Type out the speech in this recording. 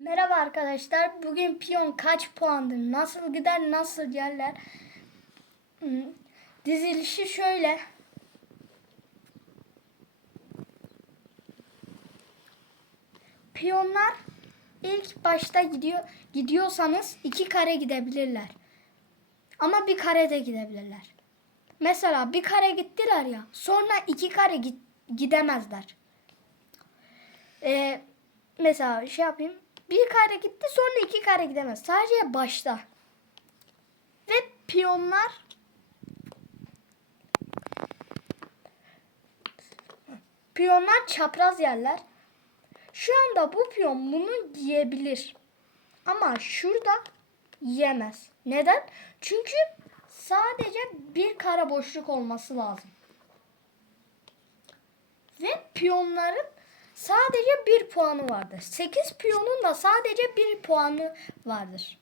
Merhaba arkadaşlar. Bugün piyon kaç puandır? Nasıl gider? Nasıl yerler? Hmm, Dizilişi şöyle. Piyonlar ilk başta gidiyor gidiyorsanız iki kare gidebilirler. Ama bir kare de gidebilirler. Mesela bir kare gittiler ya. Sonra iki kare git- gidemezler. Ee, mesela şey yapayım. Bir kare gitti sonra iki kare gidemez. Sadece başta. Ve piyonlar piyonlar çapraz yerler. Şu anda bu piyon bunu yiyebilir. Ama şurada yiyemez. Neden? Çünkü sadece bir kare boşluk olması lazım. Ve piyonların sadece puanı vardır. 8 piyonun da sadece bir puanı vardır.